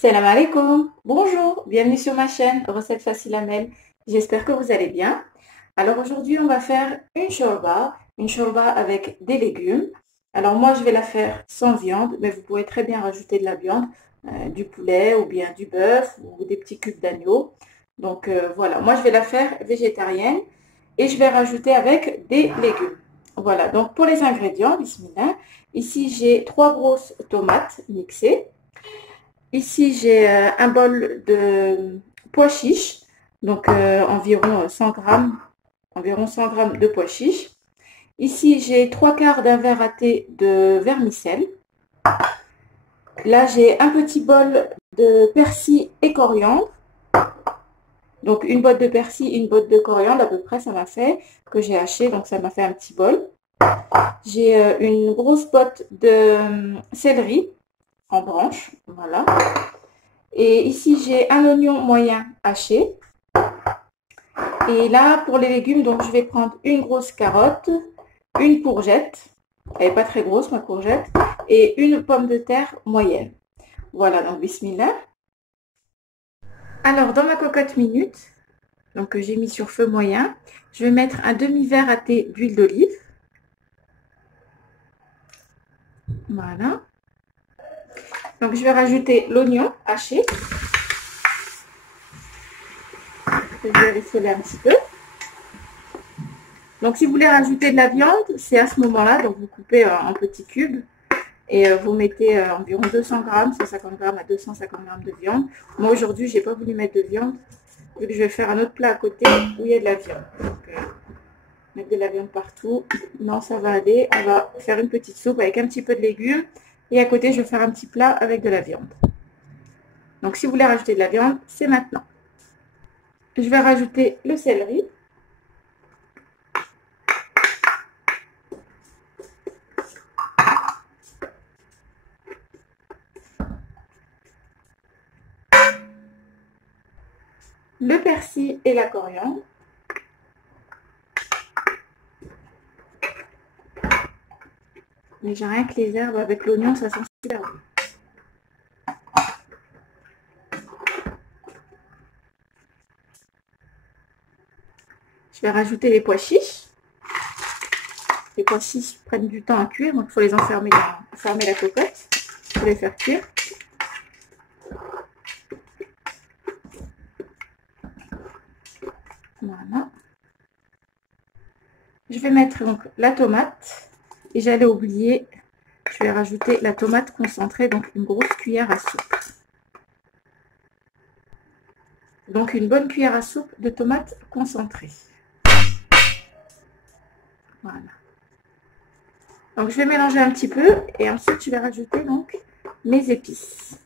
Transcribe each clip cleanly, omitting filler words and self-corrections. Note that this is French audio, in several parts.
Salam alaikum, bonjour, bienvenue sur ma chaîne Recettes Faciles Amel. J'espère que vous allez bien. Alors aujourd'hui on va faire une shorba avec des légumes. Alors moi je vais la faire sans viande, mais vous pouvez très bien rajouter de la viande, du poulet ou bien du bœuf ou des petits cubes d'agneau. Donc voilà, moi je vais la faire végétarienne et je vais rajouter avec des légumes. Voilà, donc pour les ingrédients, bismillah, ici j'ai 3 grosses tomates mixées. Ici, j'ai un bol de pois chiches, donc environ 100 grammes de pois chiches. Ici, j'ai 3/4 d'un verre à thé de vermicelle. Là, j'ai un petit bol de persil et coriandre. Donc, une botte de persil, une botte de coriandre, à peu près, ça m'a fait, que j'ai haché, donc ça m'a fait un petit bol. J'ai une grosse botte de céleri en branches, voilà. Et ici, j'ai un oignon moyen haché. Et là, pour les légumes, donc je vais prendre une grosse carotte, une courgette, elle n'est pas très grosse ma courgette, et une pomme de terre moyenne. Voilà, donc bismillah. Alors, dans ma cocotte minute, donc que j'ai mis sur feu moyen, je vais mettre un demi-verre à thé d'huile d'olive. Voilà. Donc, je vais rajouter l'oignon haché. Je vais rissoler un petit peu. Donc, si vous voulez rajouter de la viande, c'est à ce moment-là. Donc, vous coupez en petits cubes et vous mettez environ 200 grammes, 150 grammes à 250 grammes de viande. Moi, aujourd'hui, je n'ai pas voulu mettre de viande, vu que je vais faire un autre plat à côté où il y a de la viande. Donc, mettre de la viande partout, non, ça va aller. On va faire une petite soupe avec un petit peu de légumes. Et à côté, je vais faire un petit plat avec de la viande. Donc, si vous voulez rajouter de la viande, c'est maintenant. Je vais rajouter le céleri. Le persil et la coriandre. Mais j'ai rien que les herbes avec l'oignon, ça sent super bon. Je vais rajouter les pois chiches. Les pois chiches prennent du temps à cuire, donc il faut les enfermer la cocotte pour les faire cuire. Voilà. Je vais mettre donc la tomate et j'allais oublier, je vais rajouter la tomate concentrée, donc une grosse cuillère à soupe. Donc une bonne cuillère à soupe de tomate concentrée. Voilà. Donc je vais mélanger un petit peu et ensuite je vais rajouter donc mes épices.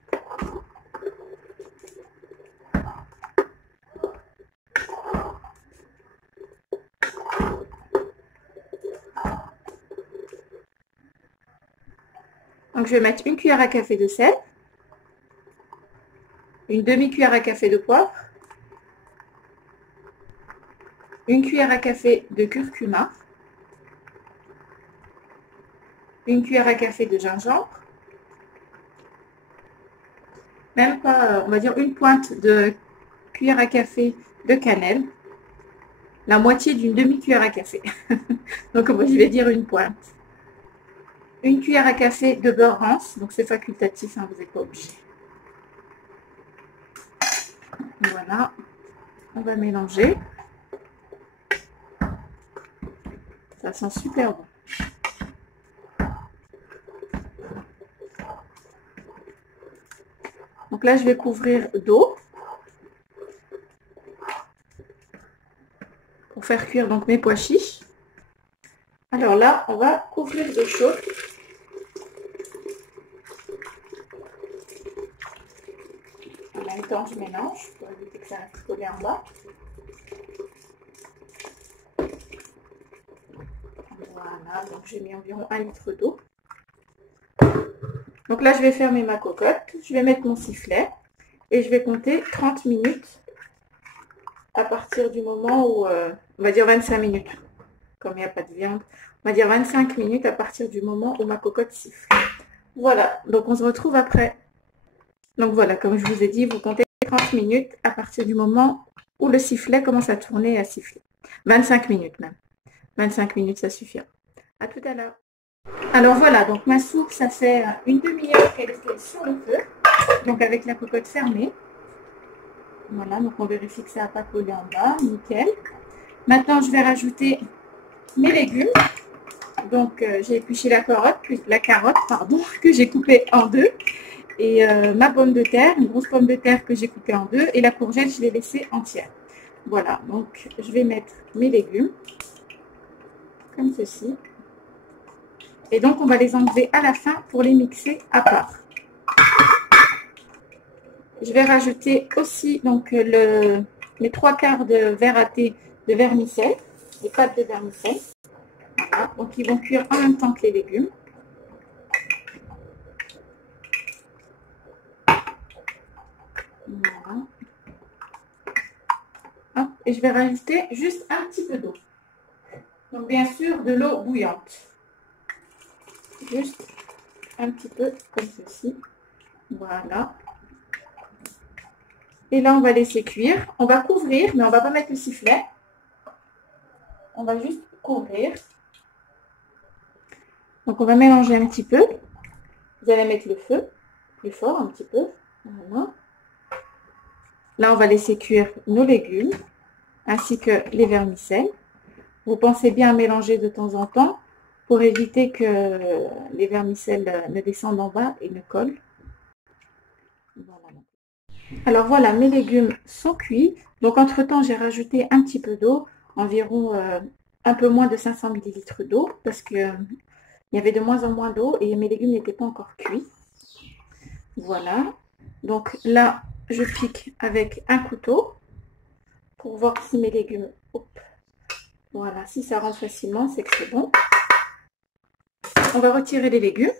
Donc je vais mettre une cuillère à café de sel, une demi-cuillère à café de poivre, une cuillère à café de curcuma, une cuillère à café de gingembre, même pas, on va dire une pointe de cuillère à café de cannelle, la moitié d'une demi-cuillère à café. Donc moi je vais dire une pointe. Une cuillère à café de beurre rance, donc c'est facultatif, hein, vous n'êtes pas obligé. Voilà, on va mélanger. Ça sent super bon. Donc là, je vais couvrir d'eau pour faire cuire donc mes pois chiches. Alors là, on va couvrir de chaud. En même temps, je mélange pour éviter que ça reste collé en bas. Voilà, donc j'ai mis environ 1 litre d'eau. Donc là, je vais fermer ma cocotte. Je vais mettre mon sifflet et je vais compter 30 minutes à partir du moment où, on va dire 25 minutes, comme il n'y a pas de viande, on va dire 25 minutes à partir du moment où ma cocotte siffle. Voilà, donc on se retrouve après. Donc voilà, comme je vous ai dit, vous comptez 30 minutes à partir du moment où le sifflet commence à tourner et à siffler. 25 minutes même. 25 minutes, ça suffira. À tout à l'heure. Alors voilà, donc ma soupe, ça fait une demi-heure qu'elle est sur le feu, donc avec la cocotte fermée. Voilà, donc on vérifie que ça n'a pas collé en bas, nickel. Maintenant, je vais rajouter mes légumes. Donc, j'ai épluché la carotte, pardon, que j'ai coupée en deux. Et ma pomme de terre, une grosse pomme de terre que j'ai coupée en deux. Et la courgette, je l'ai laissée entière. Voilà, donc je vais mettre mes légumes, comme ceci. Et donc, on va les enlever à la fin pour les mixer à part. Je vais rajouter aussi donc les 3/4 de verre à thé de vermicelle, les pâtes de vermicelle. Voilà, donc ils vont cuire en même temps que les légumes. Voilà. Hop, et je vais rajouter juste un petit peu d'eau. Donc bien sûr de l'eau bouillante. Juste un petit peu comme ceci. Voilà. Et là on va laisser cuire. On va couvrir, mais on va pas mettre le sifflet. On va juste couvrir. Donc on va mélanger un petit peu. Vous allez mettre le feu plus fort un petit peu. Voilà. Là on va laisser cuire nos légumes ainsi que les vermicelles. Vous pensez bien à mélanger de temps en temps pour éviter que les vermicelles ne descendent en bas et ne collent. Voilà. Alors voilà, mes légumes sont cuits. Donc entre-temps, j'ai rajouté un petit peu d'eau, environ un peu moins de 500 ml d'eau parce que il y avait de moins en moins d'eau et mes légumes n'étaient pas encore cuits. Voilà. Donc là, je pique avec un couteau pour voir si mes légumes... Hop, voilà, si ça rentre facilement, c'est que c'est bon. On va retirer les légumes.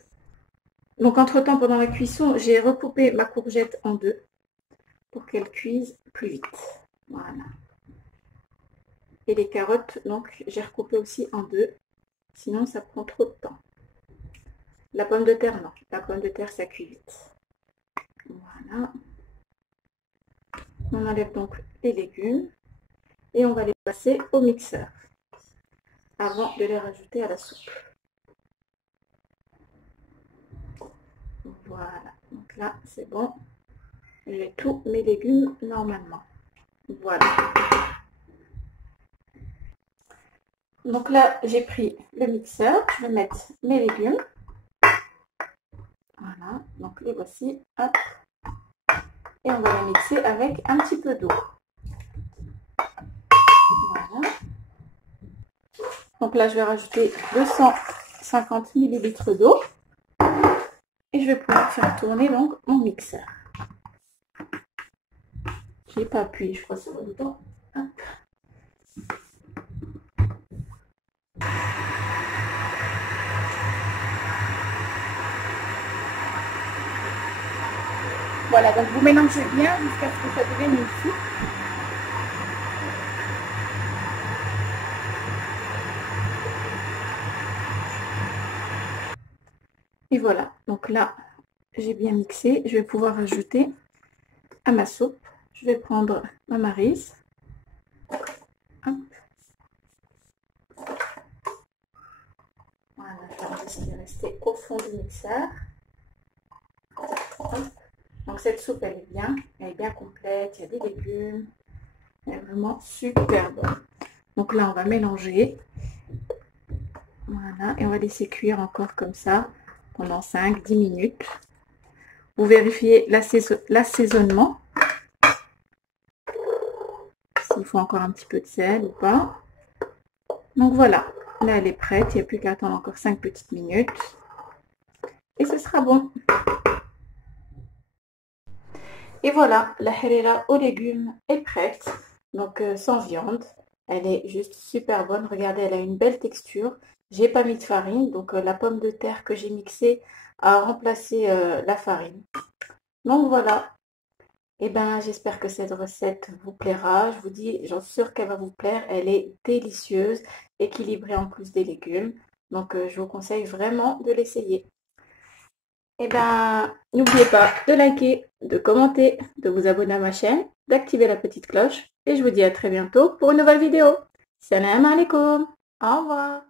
Donc entre-temps, pendant la cuisson, j'ai recoupé ma courgette en deux pour qu'elle cuise plus vite. Voilà. Et les carottes, donc j'ai recoupé aussi en deux, sinon ça prend trop de temps. La pomme de terre, non. La pomme de terre, ça cuit vite. Voilà. On enlève donc les légumes et on va les passer au mixeur avant de les rajouter à la soupe. Voilà, donc là c'est bon. J'ai tous mes légumes normalement. Voilà. Donc là j'ai pris le mixeur, je vais mettre mes légumes. Voilà, donc les voici. Hop. Et on va les mixer avec un petit peu d'eau. Voilà. Donc là je vais rajouter 250 ml d'eau. Et je vais pouvoir faire tourner donc mon mixeur. Je n'ai pas appuyé, je crois, sur le bouton. Hop. Voilà, donc vous mélangez bien jusqu'à ce que ça devienne une soupe. Et voilà, donc là, j'ai bien mixé. Je vais pouvoir ajouter à ma soupe. Je vais prendre ma maryse. Hop. Voilà, faire ce qui est resté au fond du mixeur. Hop. Donc cette soupe, elle est bien complète. Il y a des légumes. Elle est vraiment super bonne. Donc là, on va mélanger. Voilà, et on va laisser cuire encore comme ça pendant 5-10 minutes. Vous vérifiez l'assaisonnement. S'il faut encore un petit peu de sel ou pas. Donc voilà, là elle est prête. Il n'y a plus qu'à attendre encore 5 petites minutes. Et ce sera bon. Et voilà, la harira aux légumes est prête. Donc sans viande. Elle est juste super bonne. Regardez, elle a une belle texture. J'ai pas mis de farine. Donc la pomme de terre que j'ai mixée a remplacé la farine. Donc voilà. Et ben j'espère que cette recette vous plaira. Je vous dis, j'en suis sûre qu'elle va vous plaire. Elle est délicieuse, équilibrée en plus des légumes. Donc je vous conseille vraiment de l'essayer. Et ben, n'oubliez pas de liker, de commenter, de vous abonner à ma chaîne, d'activer la petite cloche. Et je vous dis à très bientôt pour une nouvelle vidéo. Salam alaikum. Au revoir.